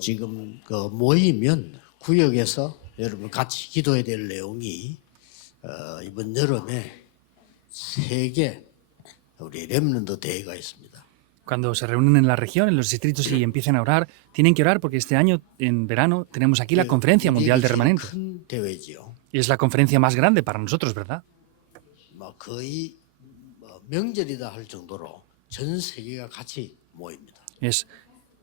지금 그 모이면 구역에서 여러분 같이 기도해야 될 내용이 이번 여름에 세 개 우리 렘넌트 대회가 있습니다. Cuando se reúnen en la región, en los distritos y empiecen a orar, tienen que orar porque este año, en verano, tenemos aquí la Conferencia Mundial de Remanentes. 큰 대회지요. Y es la conferencia más grande para nosotros, ¿verdad? 뭐 거의 명절이다 할 정도로 전 세계가 같이 모입니다. Es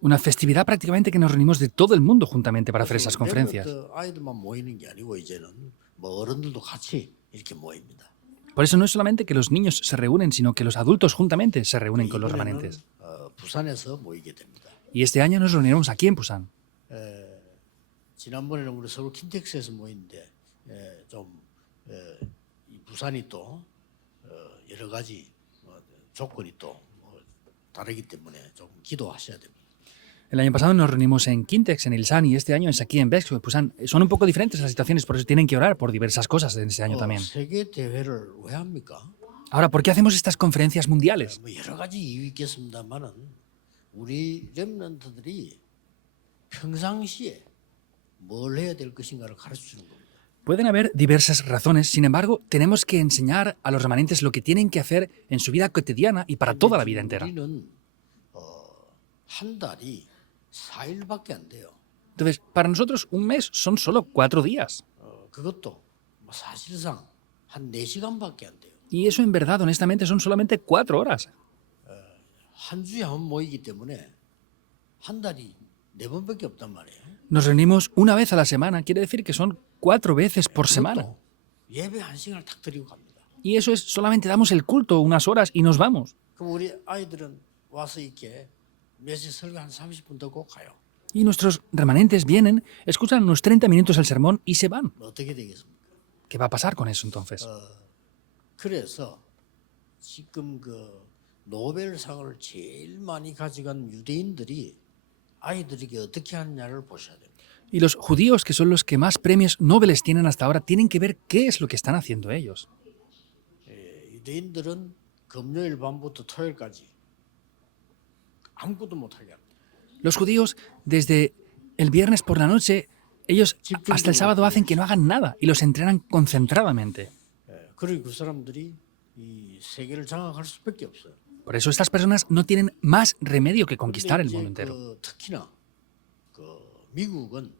una festividad prácticamente que nos reunimos de todo el mundo juntamente para hacer esas conferencias. 렘넌트 아이들만 모이는 게 아니고 이제는 뭐 어른들도 같이 이렇게 모입니다. Por eso no es solamente que los niños se reúnen, sino que los adultos juntamente se reúnen con los remanentes. 부산에서 모이게 됩니다. Y este año nos reuniremos aquí en Busan. 지난번에는 우리 서울 킨텍스에서 모였는데 이 부산이 또 여러 가지 조건이 또 다르기 때문에 좀 기도하셔야 됩니다. El año pasado nos reunimos en Kintex, en Ilsan, y este año es aquí en Bex, en Busan. Son un poco diferentes las situaciones, por eso tienen que orar por diversas cosas en este año también. 세계 대회를 왜 합니까? Ahora, ¿por qué hacemos estas conferencias mundiales? 뭐 여러 가지 이유 있겠습니다만은 우리 렘넌트들이 평상시에 뭘 해야 될 것인가를 가르쳐 주는 겁니다. Pueden haber diversas razones, sin embargo, tenemos que enseñar a los remanentes lo que tienen que hacer en su vida cotidiana y para toda la vida entera. 우리는 한 달이 4일밖에 안 돼요. Entonces, para nosotros un mes son solo 4 días. 그것도 뭐 사실상 한 4시간밖에 안 돼요. Y eso en verdad, honestamente, son solamente 4 horas. 한 주에 한 번 모이기 때문에 한 달이 4번밖에 없단 말이에요. Nos reunimos una vez a la semana, quiere decir que son 4 veces por semana. 그것도 예배 1시간을 탁 드리고 갑니다. Y eso es, solamente damos el culto unas horas y nos vamos. 그럼 우리 아이들은 와서 이렇게 몇시 설교 한 30분 듣고 가요. Y nuestros remanentes vienen, escuchan unos 30 minutos el sermón y se van. 어떻게 되겠습니까? ¿Qué va a pasar con eso entonces? 그래서 지금 그 노벨상을 제일 많이 가져간 유대인들이 아이들에게 어떻게 하느냐를 보셔야 됩니다. Y los judíos, que son los que más premios Nobel tienen hasta ahora, tienen que ver qué es lo que están haciendo ellos. 유대인들은 금요일 밤부터 토요일까지 아무것도 못하게 합니다. Los judíos, desde el viernes por la noche, ellos hasta el sábado hacen que no hagan nada y los entrenan concentradamente. 그리고 그 사람들이 이 세계를 장악할 수밖에 없어요. Por eso estas personas no tienen más remedio que conquistar el mundo entero. 특히나 그 미국은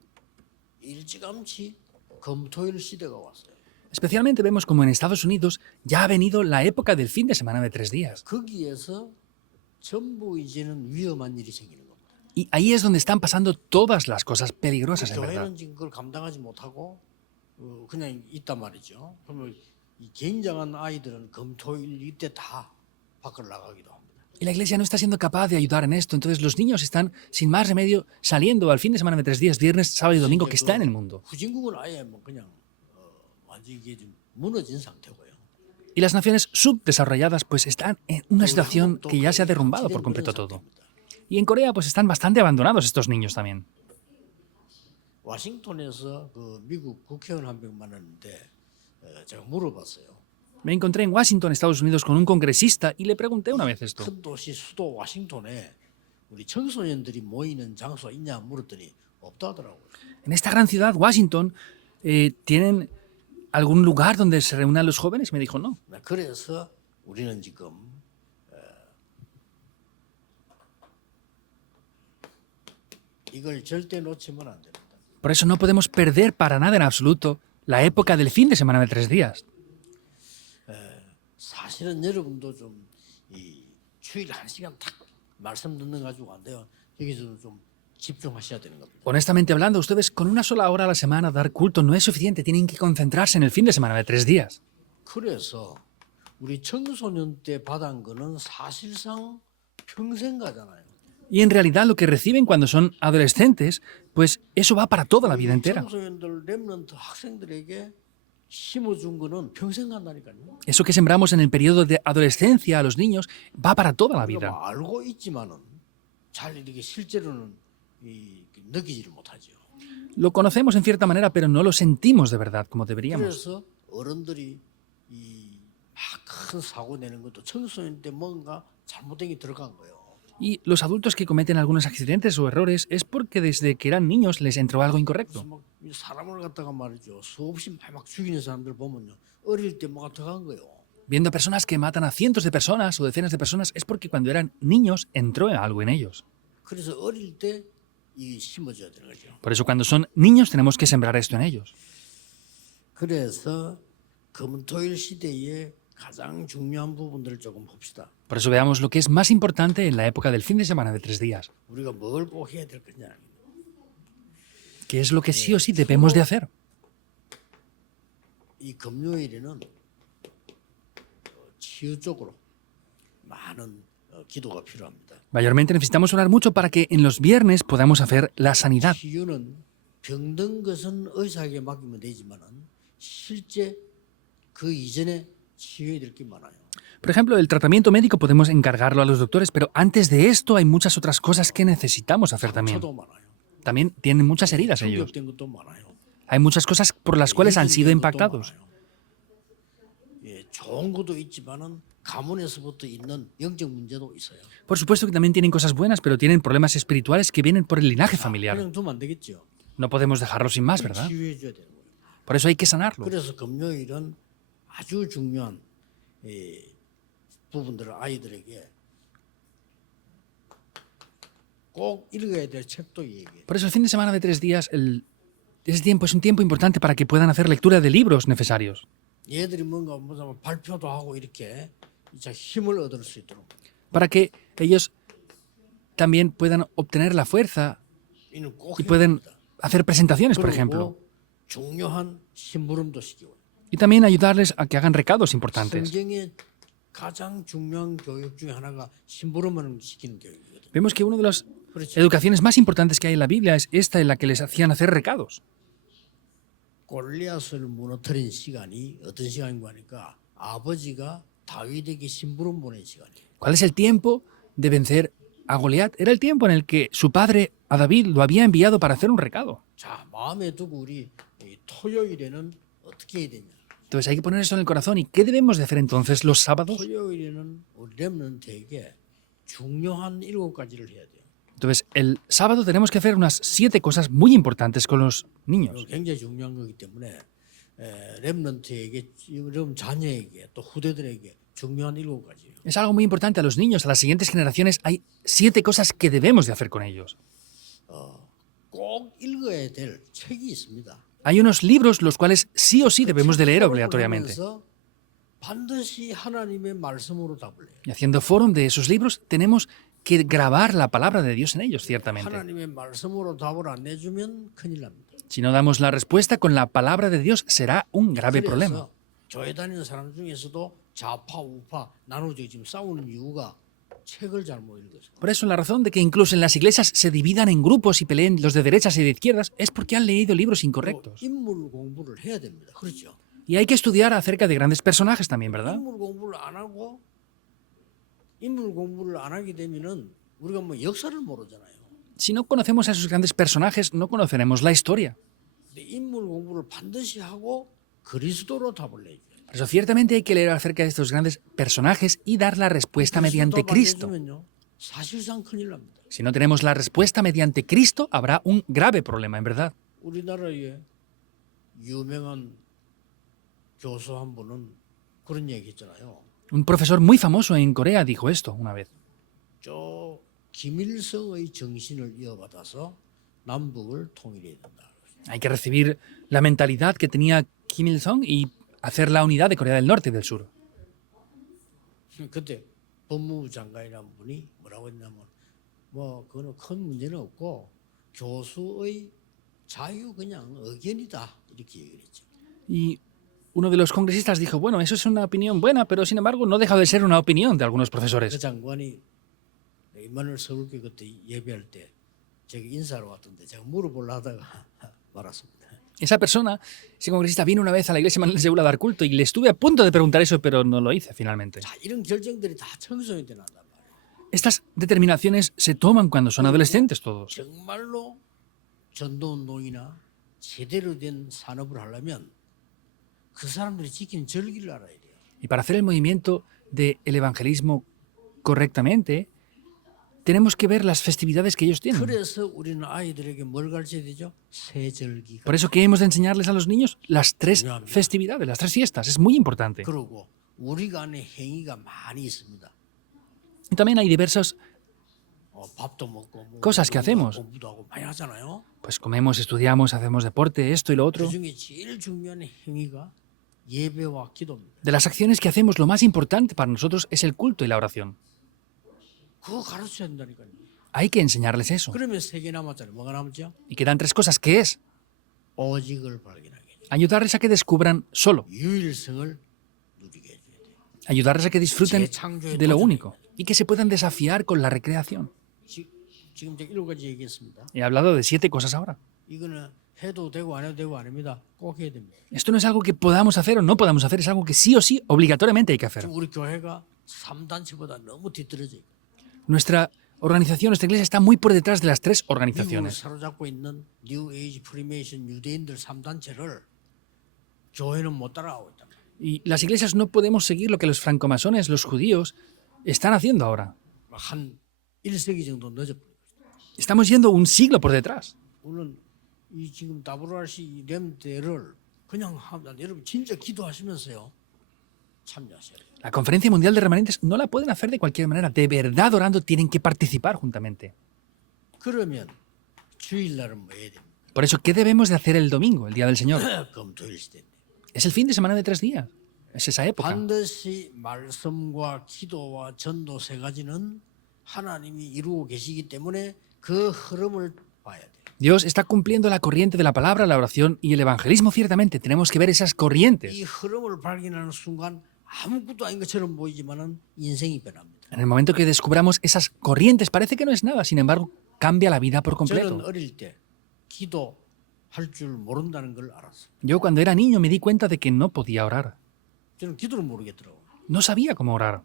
일찌감치 금토일 시대가 왔어요. Especialmente vemos como en Estados Unidos ya ha venido la época del fin de semana de 3 días. 거기에서 전부 이제는 위험한 일이 생기는 겁니다. Y ahí es donde están pasando todas las cosas peligrosas en verdad. 교회는 지금 그걸 감당하지 못하고 그냥 있단 말이죠. 그러면 이 굉장한 아이들은 금토일 이때 다 밖으로 나가기도 합니다. Y la iglesia no está siendo capaz de ayudar en esto, entonces los niños están sin más remedio saliendo al fin de semana de 3 días, viernes, sábado y domingo, que está en el mundo. 후진국은 아예 뭐 그냥 완전히 이게 좀 무너진 상태고요. Y las naciones subdesarrolladas pues están en una situación que ya se ha derrumbado por completo todo. Y en Corea pues están bastante abandonados estos niños también. 워싱턴에서 그 미국 국회의원 한 명 만났는데 제가 물어봤어요. Me encontré en Washington, Estados Unidos, con un congresista y le pregunté una vez esto. 큰 도시 수도 워싱턴에 우리 청소년들이 모이는 장소 있냐 물었더니 없다 하더라고요. En esta gran ciudad, Washington, ¿tienen algún lugar donde se reúnan los jóvenes? Y me dijo no. 그래서 우리는 지금 이걸 절대 놓치면 안 됩니다. Por eso no podemos perder para nada en absoluto la época del fin de semana de 3 días. 사실은 여러분도 좀 이 주일 1시간 딱 말씀 듣는 가지고 안 돼요. 여기서 좀 집중하셔야 되는 겁니다. Honestamente hablando, ustedes con una sola hora a la semana dar culto no es suficiente, tienen que concentrarse en el fin de semana de 3 días. 그래서 우리 청소년 때 받은 거는 사실상 평생 가잖아요. Y en realidad lo que reciben cuando son adolescentes, pues eso va para toda la vida entera. 청소년들 렘넌트 학생들에게 심어준 거는 평생 간다니까요. Eso que sembramos en el periodo de adolescencia a los niños va para toda la vida. 뭐 알고 있지만은 잘 이렇게 실제로는 느끼지를 못하죠. Lo conocemos en cierta manera, pero no lo sentimos de verdad como deberíamos. 그래서 어른들이 이 막 큰 사고 내는 것도 청소년 때 뭔가 잘못된 게 들어간 거예요. Y los adultos que cometen algunos accidentes o errores es porque desde que eran niños les entró algo 그래서 incorrecto. 막 사람을 갖다가 말이죠. 수없이 막 죽이는 사람들 보면요. 어릴 때 뭐가 들어간 거예요. Viendo personas que matan a cientos de personas o decenas de personas es porque cuando eran niños entró algo en ellos. 그래서 어릴 때 이 심어줘야 되는 거죠. Por eso cuando son niños tenemos que sembrar esto en ellos. 그래서 금토일 시대에 가장 중요한 부분들을 조금 봅시다. Por eso veamos lo que es más importante en la época del fin de semana de 3 días. 우리가 뭘 꼭 해야 될 거냐. ¿Qué es lo que sí o sí debemos de hacer? 이 금요일에는 치유 쪽으로 많은 기도가 필요합니다. Mayormente necesitamos orar mucho para que en los viernes podamos hacer la sanidad. 치유는 병든 것은 의사에게 맡기면 되지만은 실제 그 이전에 치유해야 될 게 많아요. Por ejemplo, el tratamiento médico podemos encargarlo a los doctores, pero antes de esto hay muchas otras cosas que necesitamos hacer también. 상처도 많아요. También tienen muchas heridas ellos. 충격된 것도 많아요. Hay muchas cosas por las cuales han sido 예전된 것도 impactados. 많아요. 예, 좋은 것도 있지만은 가문에서부터 있는 영적 문제도 있어요. Por supuesto que también tienen cosas buenas, pero tienen problemas espirituales que vienen por el linaje familiar. 그냥 두면 안 되겠죠. No podemos dejarlo sin más, ¿verdad? 치유해 줘야 되는 거예요. Por eso hay que sanarlo. 그래서 금요일은 아주 중요한 부분들을 아이들에게 꼭 읽어야 될 책도 얘기해요. Por eso el fin de semana de 3 días, ese tiempo es un tiempo importante para que puedan hacer lectura de libros necesarios. 얘들이 뭔가 무슨 발표도 하고 이렇게 진짜 힘을 얻을 수 있도록 Para que ellos también puedan obtener la fuerza 이는 꼭 y 해야 pueden 됩니다. hacer presentaciones, por ejemplo. 그리고 중요한 심부름도 시키고 Y también ayudarles a que hagan recados importantes. 성경의 가장 중요한 교육 중에 하나가 심부름을 시키는 교육이거든요. Vemos que una de las 그렇죠. educaciones más importantes que hay en la Biblia es esta en la que les hacían hacer recados. 골리앗을 무너뜨린 시간이 어떤 시간인가 하니까 아버지가 다윗에게 심부름 보낸 시간이에요. ¿Cuál es el tiempo de vencer a Goliat? Era el tiempo en el que su padre, a David, lo había enviado para hacer un recado. 자, 마음에 두고 우리 이 토요일에는 어떻게 해야 되냐? Entonces hay que poner eso en el corazón. ¿Y qué debemos de hacer entonces los sábados? 토요일에는 우리 렘넌트에게 중요한 7가지를 해야 돼요. Entonces el sábado tenemos que hacer unas 7 cosas muy importantes con los niños. 이거 굉장히 중요한 거기 때문에 렘넌트에게, 여러분 자녀에게 또 후대들에게 중요한 7가지예요. Es algo muy importante a los niños, a las siguientes generaciones. Hay 7 cosas que debemos de hacer con ellos. 꼭 읽어야 될 책이 있습니다. Hay unos libros los cuales sí o sí debemos de leer obligatoriamente. 하면서 반드시 하나님의 말씀으로 답을 해요. Y haciendo forum de esos libros tenemos que grabar la palabra de Dios en ellos, ciertamente. 하나님의 말씀으로 답을 안 내주면 큰일 납니다. Si no damos la respuesta con la palabra de Dios, será un grave problema. 그래서 교회 다니는 사람 중에서도 좌파 우파 나누어져 지금 싸우는 이유가 책을 잘못 읽어서. Por eso la razón de que incluso en las iglesias se dividan en grupos y peleen los de derechas y de izquierdas es porque han leído libros incorrectos. 인물 공부를 해야 됩니다. 그렇죠? Y hay que estudiar acerca de grandes personajes también, ¿verdad? 인물 공부를 안 하고 인물 공부를 안 하게 되면은 우리가 뭐 역사를 모르잖아요. Si no conocemos a esos grandes personajes, no conoceremos la historia. 근데 인물 공부를 반드시 하고 그리스도로 답을 내줘요. Por eso ciertamente hay que leer acerca de estos grandes personajes y dar la respuesta mediante Cristo. 내주면요, 사실상 큰일 납니다. Si no tenemos la respuesta mediante Cristo, habrá un grave problema, en verdad. 우리나라에 유명한 교수 한 분은 그런 얘기 했잖아요. Un profesor muy famoso en Corea dijo esto una vez. 저 김일성의 정신을 이어받아서 남북을 통일해야 된다. Hay que recibir la mentalidad que tenía Kim Il-sung y hacer la unidad de Corea del Norte y del Sur. 그때 법무부 장관이라는 분이 뭐라고 했냐면 뭐 그거는 큰 문제는 없고 교수의 자유 그냥 의견이다 이렇게 얘기를 했죠. Y uno de los congresistas dijo, bueno, eso es una opinión buena, pero sin embargo no deja de ser una opinión de algunos 그 profesores. 장관이 임마누엘 서울교회 그때 예배할 때 제가 인사로 왔던데 제가 물어보려 하다가 말았습니다. Esa persona, ese congresista, vino una vez a la iglesia Manuel Seúl a dar culto y le estuve a punto de preguntar eso, pero no lo hice finalmente. 자, 이런 결정들이 다 청소년 때 난단 말이에요. Estas determinaciones se toman cuando son adolescentes todos. 정말로 전도운동이나 제대로 된 산업을 하려면 그 사람들이 지키는 절기를 알아야 돼요. Y para hacer el movimiento del evangelismo correctamente, tenemos que ver las festividades que ellos tienen. 그래서 우리는 아이들에게 뭘 가르쳐야 되죠? 세 절기가. Por eso que hemos de enseñarles a los niños las 3 festividades, las 3 fiestas. Es muy importante. 그리고 우리가 하는 행위가 많이 있습니다. Y también hay diversas 밥도 먹고 뭐 cosas que hacemos. 공부도 하고 많이 하잖아요. Pues comemos, estudiamos, hacemos deporte, esto y lo otro. 그중에 제일 중요한 행위가 예배와 기도입니다. De las acciones que hacemos, lo más importante para nosotros es el culto y la oración. 그거 가르쳐야 된다니까요. Hay que enseñarles eso. 그러면 세 개 남았잖아요. 뭐가 남았죠? Y quedan 3 cosas. ¿Qué es? 오직을 발견하게 해줘. Ayudarles a que descubran solo. 유일성을 누리게 해줘야 돼요. Ayudarles a que disfruten 재창조에 de lo 도전해야 único. Y que se puedan desafiar con la recreación. 지금 제가 7가지 얘기했습니다. He hablado de 7 cosas ahora. 이거는 해도 되고 안 해도 되고 아닙니다. 꼭 해야 됩니다. Esto no es algo que podamos hacer o no podamos hacer, es algo que sí o sí, obligatoriamente hay que hacer. 지금 우리 교회가 3단체보다 너무 뒤떨어져 있고 Nuestra organización, nuestra iglesia está muy por detrás de las 3 미국을 organizaciones. 사로잡고 있는 뉴 에이지 프리메이션 유대인들 3단체를 교회는 못 따라가고 있다. Y las iglesias no podemos seguir lo que los francomasones, los judíos, están haciendo ahora. 한 1세기 정도 늦어버리고 있어요. Estamos yendo un siglo por detrás. 오늘 이 지금 WRC 렘대를 그냥 합니다. 여러분 진짜 기도하시면서요. 참여하셔야 돼요. La Conferencia Mundial de Remanentes no la pueden hacer de cualquier manera. De verdad, orando, tienen que participar juntamente. 그러면 주일날은 뭐 해야 됩니까? Por eso, ¿qué debemos de hacer el domingo, el Día del Señor? 금토일 시대인데. Es el fin de semana de 3 días. Es esa época. 반드시 말씀과 기도와 전도 세 가지는 하나님이 이루고 계시기 때문에 그 흐름을 봐야 돼요. Dios está cumpliendo la corriente de la palabra, la oración y el evangelismo. Ciertamente, tenemos que ver esas corrientes. 이 흐름을 발견하는 순간 아무것도 아닌 것처럼 보이지만은 인생이 변합니다. En el momento que descubramos esas corrientes, parece que no es nada. Sin embargo, cambia la vida por 저는 completo. 어릴 때 기도할 줄 모른다는 걸 알았어요. Yo cuando era niño me di cuenta de que no podía orar. 저는 기도를 모르겠더라고요. No sabía cómo orar.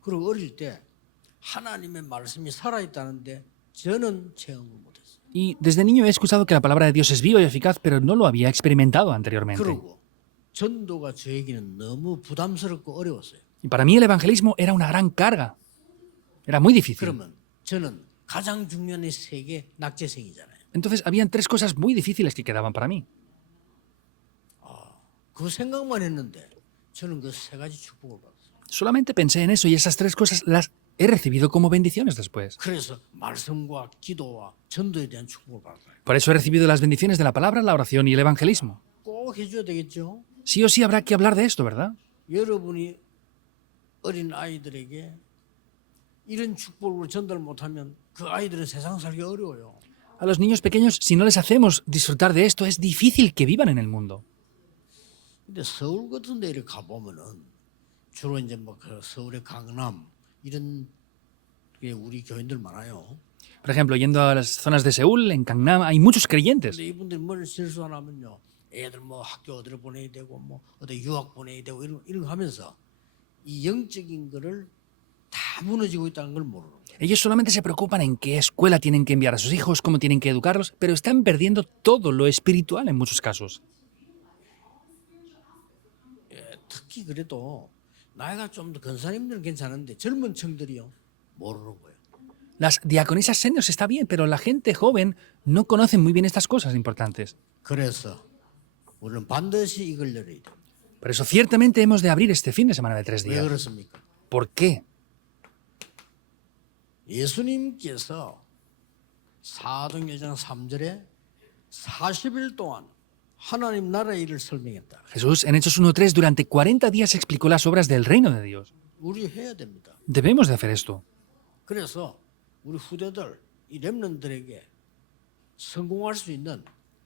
그리고 어릴 때 하나님의 말씀이 살아있다는데 저는 체험을 못했어요. Y desde niño he escuchado que la palabra de Dios es viva y eficaz, pero no lo había experimentado anteriormente. 그리고 전도가 저에게는 너무 부담스럽고 어려웠어요. Y para mí el evangelismo era una gran carga. Era muy difícil. 그러면 저는 가장 중요한 이 세 개 낙제생이잖아요. Entonces habían 3 cosas muy difíciles que quedaban para mí. 그 생각만 했는데 저는 그 세 가지 축복을 받았어요. Solamente pensé en eso y esas 3 cosas las he recibido como bendiciones después. 그래서 말씀과 기도와 전도에 대한 축복을 받았어요. Por eso he recibido las bendiciones de la palabra, la oración y el evangelismo. 꼭 해줘야 되겠죠. Sí o sí habrá que hablar de esto, ¿verdad? 여러분이 어린 아이들에게 이런 축복을 전달 못하면 그 아이들은 세상 살기 어려워요. A los niños pequeños, si no les hacemos disfrutar de esto, es difícil que vivan en el mundo. 근데 서울 같은 데를 가보면은 주로 이제 뭐 그 서울의 강남 이런 게 우리 교인들 많아요. Por ejemplo, yendo a las zonas de Seúl, en Gangnam, hay muchos creyentes. 근데 이분들이 뭘 실수 안 하면요. 애들 뭐 학교 어디로 보내야 되고 뭐 어디 유학 보내야 되고 이런 거 하면서 이 영적인 거를 다 무너지고 있다는 걸 모르는 거예요. Ellos solamente se preocupan en qué escuela tienen que enviar a sus hijos, cómo tienen que educarlos, pero están perdiendo todo lo espiritual en muchos casos. 특히 그래도 나이가 좀 더 근사님들은 괜찮은데 젊은 층들이요 모르는 거예요. Las diaconisas seniors está bien, pero la gente joven no conoce muy bien estas cosas importantes. 그래서 우리는 반드시 이걸 열어야 돼요. Por eso ciertamente hemos de abrir este fin de semana de 3 왜 días. 그렇습니까? ¿Por qué? 예수님께서 사도행전 3절에 40일 동안 하나님 나라의 일을 설명했다. Jesús en Hechos 1.3 durante 40 días explicó las obras del reino de Dios. 우리 해야 됩니다. Debemos de hacer esto. 그래서 우리 후대들 이 렘넌트들에게 성공할 수 있는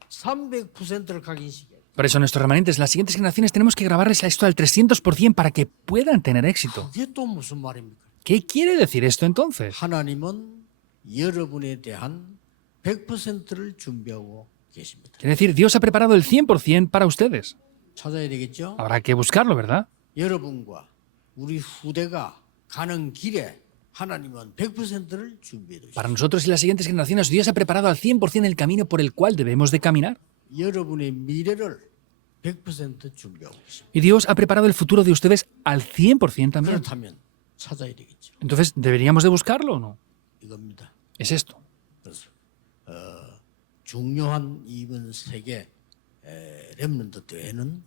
300%를 각인시켜야 돼요. Por eso nuestros remanentes, las siguientes generaciones, tenemos que grabarles esto al 300% para que puedan tener éxito. 그게 또 무슨 말입니까? ¿Qué quiere decir esto entonces? 하나님은 여러분에 대한 100%를 준비하고 계십니다. Quiere decir, Dios ha preparado el 100% para ustedes. 찾아야 되겠죠? Habrá que buscarlo, ¿verdad? 여러분과 우리 후대가 가는 길에 하나님은 100%를 준비해 두셨습니다. Para nosotros y las siguientes generaciones, Dios ha preparado al 100% el camino por el cual debemos de caminar. 여러분의 미래를 100% 준비하고 계십니다. Y Dios ha preparado el futuro de ustedes al 100% también. 그렇다면 찾아야 되겠죠. Entonces, ¿deberíamos de buscarlo o no? 이겁니다. Es esto. 그래서 중요한 이번 세계 렘넌트 대회는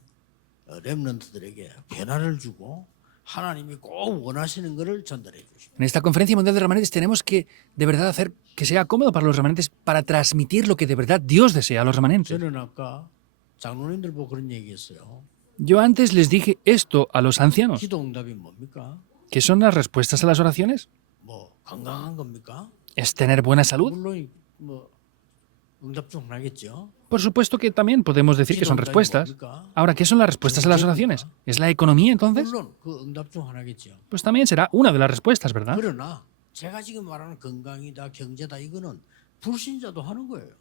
렘넌트들에게 변화를 주고 하나님이 꼭 원하시는 것을 전달해 주십니다. En esta conferencia mundial de remanentes tenemos que de verdad hacer que sea cómodo para los remanentes para transmitir lo que de verdad Dios desea a los remanentes. 저는 아까 장로님들 보고 그런 얘기했어요. Yo antes les dije esto a los ancianos. 기도 응답이 뭡니까? ¿Qué son las respuestas a las oraciones? 뭐 건강한 겁니까? ¿Es tener buena salud? 물론 뭐 응답 중 하나겠죠. Por supuesto que también podemos decir que son respuestas. Ahora, ¿qué son las respuestas a las oraciones? ¿Es la economía entonces? 물론 그 응답 중 하나겠죠. Pues también será una de las respuestas, ¿verdad? 그러나 제가 지금 말하는 건강이다, 경제다 이거는 불신자도 하는 거예요.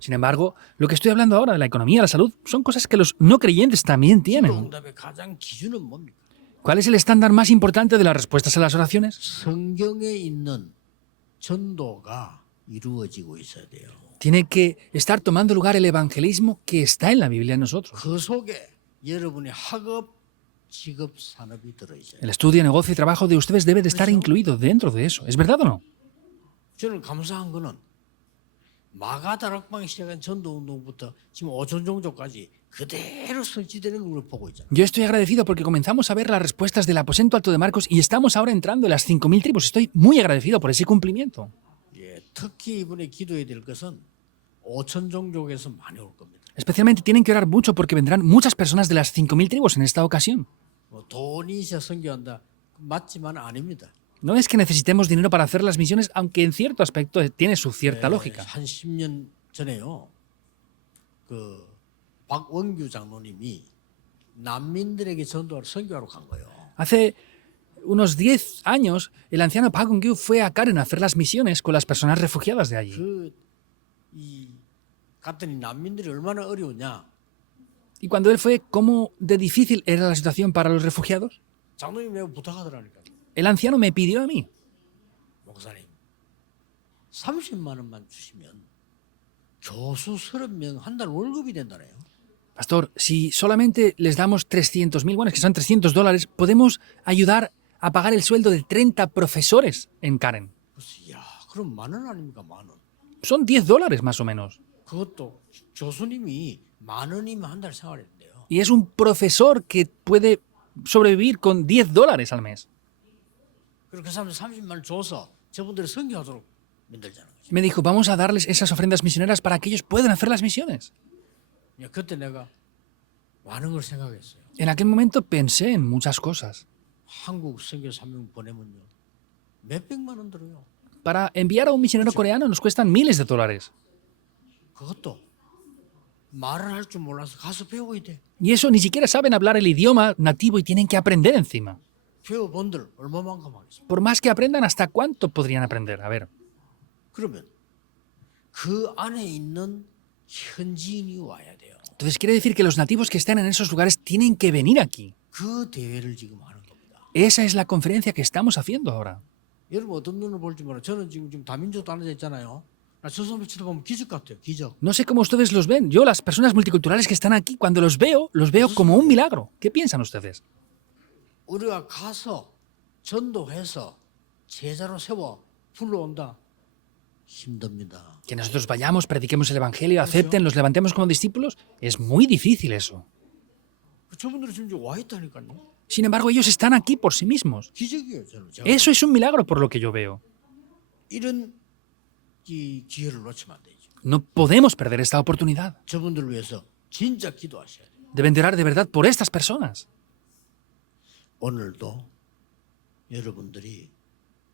Sin embargo, lo que estoy hablando ahora de la economía, la salud, son cosas que los no creyentes también 기도 tienen. 응답의 가장 기준은 뭡니까? ¿Cuál es el estándar más importante de las respuestas a las oraciones? 성경에 있는 전도가 이루어지고 있어야 돼요. Tiene que estar tomando lugar el evangelismo que está en la Biblia en nosotros. 그 속에 여러분의 학업, 직업, 산업이 들어있어요. El estudio, negocio y trabajo de ustedes debe de estar incluido dentro de eso. ¿Es verdad o no? 저는 감사한 거는 마가다락방이 시작한 전도운동부터 지금 오천종족까지 그대로 설치되는 걸 보고 있잖아요. Yo estoy agradecido porque comenzamos a ver las respuestas del aposento alto de Marcos y estamos ahora entrando en las 5.000 tribus. Estoy muy agradecido por ese cumplimiento. 예, 특히 이번에 기도해야 될 것은 오천종족에서 많이 올 겁니다. Especialmente tienen que orar mucho porque vendrán muchas personas de las 5.000 tribus en esta ocasión. 뭐 돈이 있어 선교한다 맞지만 아닙니다. No es que necesitemos dinero para hacer las misiones, aunque en cierto aspecto tiene su cierta lógica. 한 10년 전에요. 그 박원규 장로님이 난민들에게 선교하러 간 거예요. Hace unos 10 años, el anciano Pak Ung-gyu fue a Karen a hacer las misiones con las personas refugiadas de allí. 갔더니 난민들이 얼마나 어려웠냐. Y cuando él fue, ¿cómo de difícil era la situación para los refugiados? 장로님 내가 부탁하더라니까. El anciano me pidió a mí, 목사님 30만 원만 주시면 교수 30명 한 달 월급이 된다네요. pastor, si solamente les damos 300.000 wones, que son $300, podemos ayudar a pagar el sueldo de 30 profesores en Karen. 그래서 야, 그럼 10,000원 아닙니까? 10,000원. Son $10 más o menos. 그것도 교수님이 10,000원이면 한 달 생활했는데요. Y es un profesor que puede sobrevivir con $10 al mes. 그리고 그 사람들 30만 원 줘서 저분들이 선교하도록 만들잖아요. Me dijo, vamos a darles esas ofrendas misioneras para que ellos puedan hacer las misiones. 그때 내가 많은 걸 생각했어요. En aquel momento pensé en muchas cosas. 한국 선교사 한 명 보내면요. 몇백만 원 들어요. Para enviar a un misionero coreano nos cuestan miles de dólares. 그것도 말을 할 줄 몰라서 가서 배워야 돼. Y eso ni siquiera saben hablar el idioma nativo y tienen que aprender encima. 배워본들 얼마만큼 하겠습니까? Por más que aprendan, ¿hasta cuánto podrían aprender? A ver, 그러면 그 안에 있는 현지인이 와야 돼요. entonces quiere decir que los nativos que están en esos lugares tienen que venir aquí. 그 대회를 지금 하는 겁니다. Esa es la conferencia que estamos haciendo ahora. 여러분 어떤 눈을 볼지 몰라. 저는 지금 다민족도 앉아 있잖아요. 나 저 사람 쳐다보면 기적 같아요. 기적. No sé cómo ustedes los ven. Yo, las personas multiculturales que están aquí, cuando los veo como un milagro. ¿Qué piensan ustedes? 우리가 가서 전도해서 제자로 세워 불러온다. 힘듭니다. Que nosotros vayamos, prediquemos el evangelio, acepten, los levantemos como discípulos. Es muy difícil eso. 저분들이 지금 와 있다니까요. Sin embargo, ellos están aquí por sí mismos. 기적이에요. 저는 제가 Eso es un milagro por lo que yo veo. 이런 이 기회를 놓치면 안 되죠. No podemos perder esta oportunidad. 저분들을 위해서 진짜 기도하셔야 돼요. Deben de orar de verdad por estas personas. 오늘도 여러분들이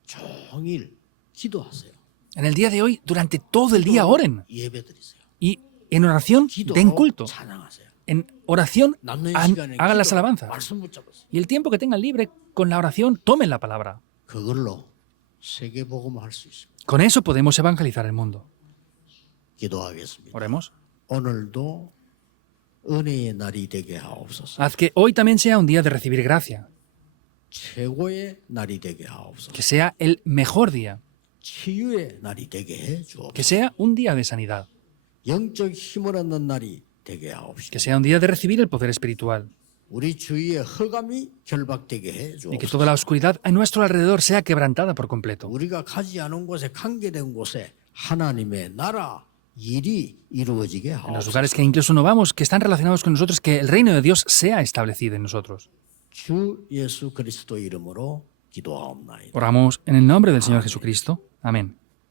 종일 기도하세요. En el día de hoy, durante todo el día oren. 예배 드리세요. Y en oración den 기도로 culto. 찬양하세요. En oración 남는 시간에 hagan las 기도, alabanzas. 말씀 붙잡으세요. Y el tiempo que tengan libre con la oración, tomen la palabra. 그걸로 세계 복음을 할 수 있습니다. Con eso podemos evangelizar el mundo. 기도하겠습니다. Oremos. 오늘도 은혜의 날이 되게 하옵소서. Haz que hoy también sea un día de recibir gracia. 최고의 날이 되게 하옵소서. Que sea el mejor día. 치유의 날이 되게 해 주옵소서. Que sea un día de sanidad. 영적 힘을 얻는 날이 되게 하옵소서. Que sea un día de recibir el poder espiritual. 우리 주위의 흑암이 결박되게 해 y que 주옵소서. toda la oscuridad a nuestro alrededor sea quebrantada por completo. 우리가 가지 않은 곳에 관계된 곳에 하나님의 나라 일이 이루어지게 En los 하옵소서. lugares que incluso no vamos, que están relacionados con nosotros, que el reino de Dios sea establecido en nosotros. 주 예수 그리스도 이름으로 기도하옵나이다. Oramos en el nombre del Señor Jesucristo. Amén.